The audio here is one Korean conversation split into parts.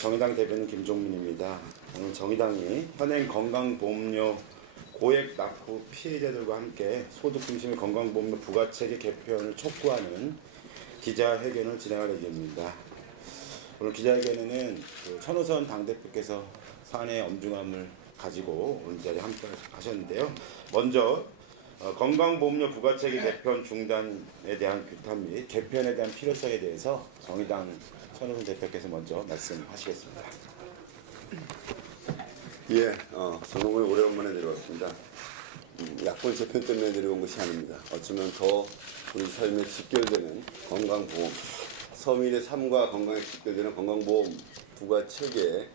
정의당 대표는 김종민입니다. 오늘 정의당이 현행 건강보험료 고액 납부 피해자들과 함께 소득 중심의 건강보험료 부가체계 개편을 촉구하는 기자회견을 진행할 예정입니다. 오늘 기자회견에는 천호선 당대표께서 사안의 엄중함을 가지고 오늘 자리에 함께 하셨는데요. 먼저 건강보험료 부가체계 개편 중단에 대한 규탄 및 개편에 대한 필요성에 대해서 정의당 천호선 대표께서 먼저 말씀하시겠습니다. 예, 정말 오래간만에 내려왔습니다. 약권 재편 때문에 내려온 것이 아닙니다. 어쩌면 더 우리 삶에 직결되는 건강보험, 서민의 삶과 건강에 직결되는 건강보험 부가체계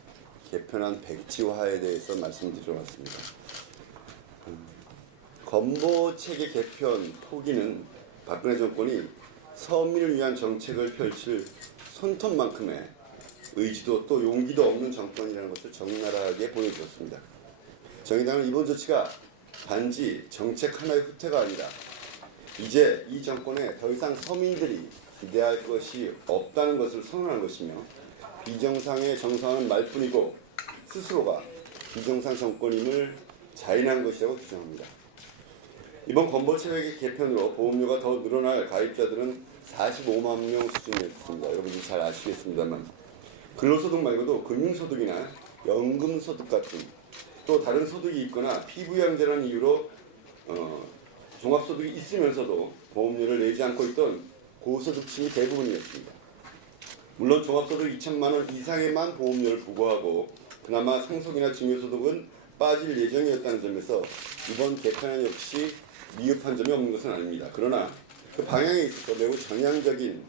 개편안 백지화에 대해서 말씀드리러 왔습니다. 건보체계 개편 포기는 박근혜 정권이 서민을 위한 정책을 펼칠 손톱만큼의 의지도 또 용기도 없는 정권이라는 것을 적나라하게 보여주었습니다. 정의당은 이번 조치가 단지 정책 하나의 후퇴가 아니라 이제 이 정권에 더 이상 서민들이 기대할 것이 없다는 것을 선언한 것이며 비정상의 정상은 말뿐이고 스스로가 비정상 정권임을 자인한 것이라고 규정합니다. 이번 건보체계 개편으로 보험료가 더 늘어날 가입자들은 45만 명 수준이었습니다. 여러분들 잘 아시겠습니다만 근로소득 말고도 금융소득이나 연금소득 같은 또 다른 소득이 있거나 피부양자라는 이유로 종합소득이 있으면서도 보험료를 내지 않고 있던 고소득층이 대부분이었습니다. 물론 종합소득 2천만 원 이상에만 보험료를 부과하고 그나마 상속이나 증여소득은 빠질 예정이었다는 점에서 이번 개편안 역시 미흡한 점이 없는 것은 아닙니다. 그러나 그 방향에 있어서 매우 전향적인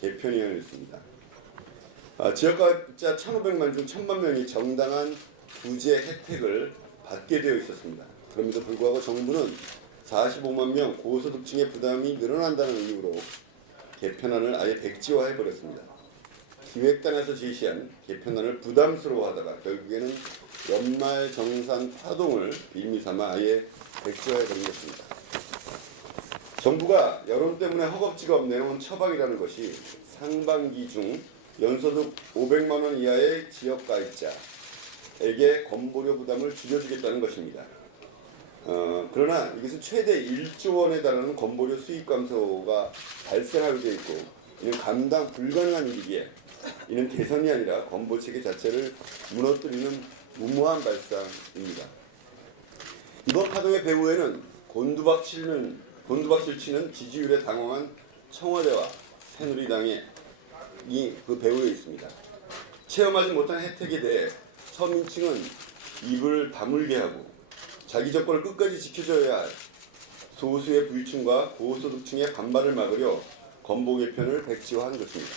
개편이었습니다. 지역가입자 1,500만 중 1,000만 명이 정당한 구제 혜택을 받게 되어 있었습니다. 그럼에도 불구하고 정부는 45만 명 고소득층의 부담이 늘어난다는 이유로 개편안을 아예 백지화해버렸습니다. 기획단에서 제시한 개편안을 부담스러워하다가 결국에는 연말 정산 파동을 빌미삼아 아예 백지화해버린 것입니다. 정부가 여론 때문에 허겁지겁 내놓은 처방이라는 것이 상반기 중 연소득 500만 원 이하의 지역가입자에게 건보료 부담을 줄여주겠다는 것입니다. 그러나 이것은 최대 1조 원에 달하는 건보료 수익 감소가 발생하게 되어 있고 이는 감당 불가능한 일이기에 이는 개선이 아니라 건보체계 자체를 무너뜨리는 무모한 발상입니다. 이번 파동의 배후에는 곤두박질 치는 지지율에 당황한 청와대와 새누리당이 그 배후에 있습니다. 체험하지 못한 혜택에 대해 서민층은 입을 다물게 하고 자기 정권을 끝까지 지켜줘야 할 소수의 부유층과 고소득층의 반발을 막으려 건보 개편을 백지화한 것입니다.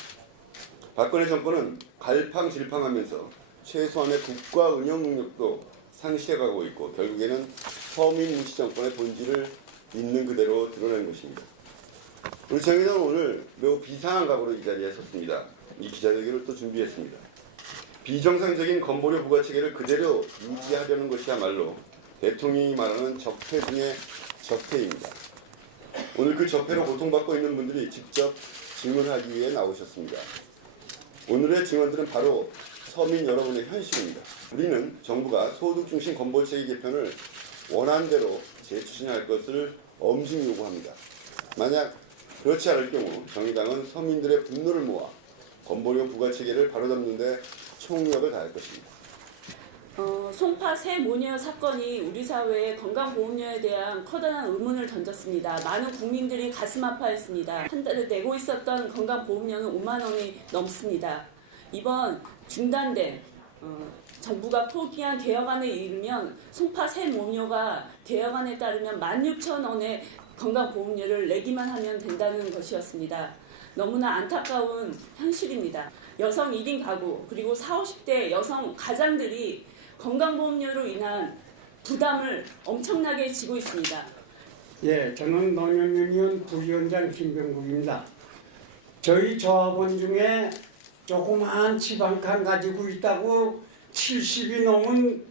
박근혜 정권은 갈팡질팡하면서 최소한의 국가 운영 능력도 상실해가고 있고 결국에는 서민 무시 정권의 본질을 있는 그대로 드러낸 것입니다. 우리 정의당은 오늘 매우 비상한 각오로 이 자리에 섰습니다. 이 기자회견을 또 준비했습니다. 비정상적인 건보료 부가체계를 그대로 유지하려는 것이야말로 대통령이 말하는 적폐 중의 적폐입니다. 오늘 그 적폐로 고통받고 있는 분들이 직접 질문하기 위해 나오셨습니다. 오늘의 증언들은 바로 서민 여러분의 현실입니다. 우리는 정부가 소득 중심 건보체계 개편을 원안대로 재추진할 것을 엄중히 요구합니다. 만약 그렇지 않을 경우 정의당은 서민들의 분노를 모아 건보료 부가체계를 바로잡는 데 총력을 다할 것입니다. 송파 새 모녀 사건이 우리 사회의 건강보험료에 대한 커다란 의문을 던졌습니다. 많은 국민들이 가슴 아파했습니다. 한 달에 내고 있었던 건강보험료는 5만 원이 넘습니다. 이번 중단된 정부가 포기한 개혁안에 이르면 송파 새 모녀가 개혁안에 따르면 16,000원의 건강보험료를 내기만 하면 된다는 것이었습니다. 너무나 안타까운 현실입니다. 여성 1인 가구 그리고 40, 50대 여성 가장들이 건강보험료로 인한 부담을 엄청나게 지고 있습니다. 예, 저는 노년유니온 부위원장 김병국입니다. 저희 조합원 중에 조그마한 집 한 칸 가지고 있다고 70이 넘은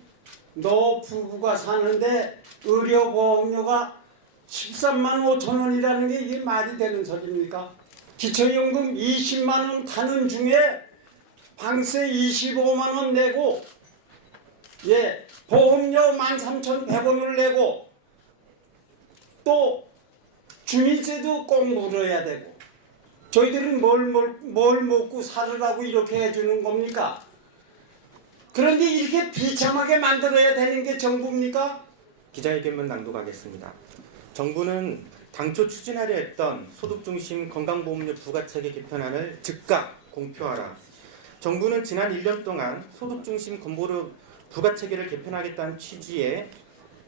노 부부가 사는데 의료보험료가 13만 5천 원이라는 게 이게 말이 되는 소리입니까? 기초연금 20만 원 타는 중에 방세 25만 원 내고 예, 보험료 13,100원을 내고 또 주민세도 꼭 물어야 되고 저희들은 뭘 먹고 살으라고 이렇게 해주는 겁니까? 그런데 이렇게 비참하게 만들어야 되는 게 정부입니까? 기자회견문 낭독하겠습니다. 정부는 당초 추진하려 했던 소득중심 건강보험료 부과체계 개편안을 즉각 공표하라. 정부는 지난 1년 동안 소득중심 건보료 부과체계를 개편하겠다는 취지의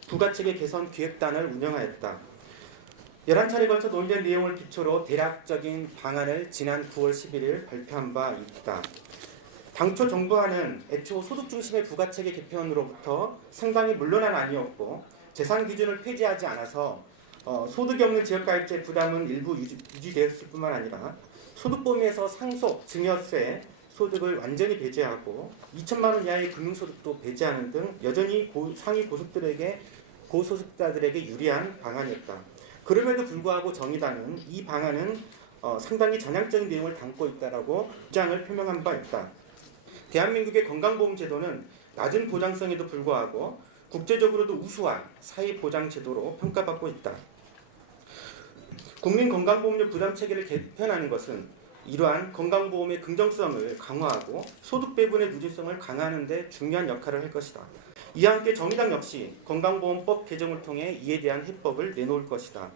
부과체계 개선 기획단을 운영하였다. 11차례 걸쳐 논의된 내용을 기초로 대략적인 방안을 지난 9월 11일 발표한 바 있다. 당초 정부안은 애초 소득중심의 부과체계 개편으로부터 상당히 물러난 안이었고 재산 기준을 폐지하지 않아서 소득이 없는 지역가입자의 부담은 일부 유지되었을 뿐만 아니라 소득 범위에서 상속, 증여세, 소득을 완전히 배제하고 2천만 원 이하의 금융소득도 배제하는 등 여전히 상위 고소득자들에게 유리한 방안이었다. 그럼에도 불구하고 정의당은 이 방안은 상당히 전향적인 내용을 담고 있다라고 입장을 표명한 바 있다. 대한민국의 건강보험제도는 낮은 보장성에도 불구하고 국제적으로도 우수한 사회보장제도로 평가받고 있다. 국민건강보험료 부담체계를 개편하는 것은 이러한 건강보험의 긍정성을 강화하고 소득 배분의 누진성을 강화하는 데 중요한 역할을 할 것이다. 이와 함께 정의당 역시 건강보험법 개정을 통해 이에 대한 해법을 내놓을 것이다.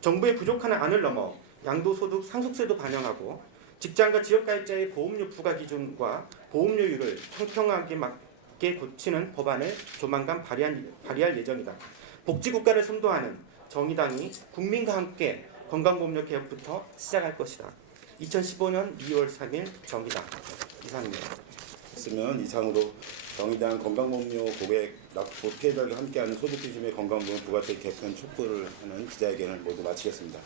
정부의 부족한 안을 넘어 양도소득 상속세도 반영하고 직장과 지역가입자의 보험료 부과 기준과 보험료율을 평평하게 맞게 고치는 법안을 조만간 발의할 예정이다. 복지국가를 선도하는 정의당이 국민과 함께 건강보험료 개혁부터 시작할 것이다. 2015년 2월 3일 정의당 이상입니다. 있으면 이상으로 정의당 건강보험료 고객 납부 피해자들과 함께하는 소득중심의 건강보험 부과체계 개편 촉구를 하는 기자회견을 모두 마치겠습니다.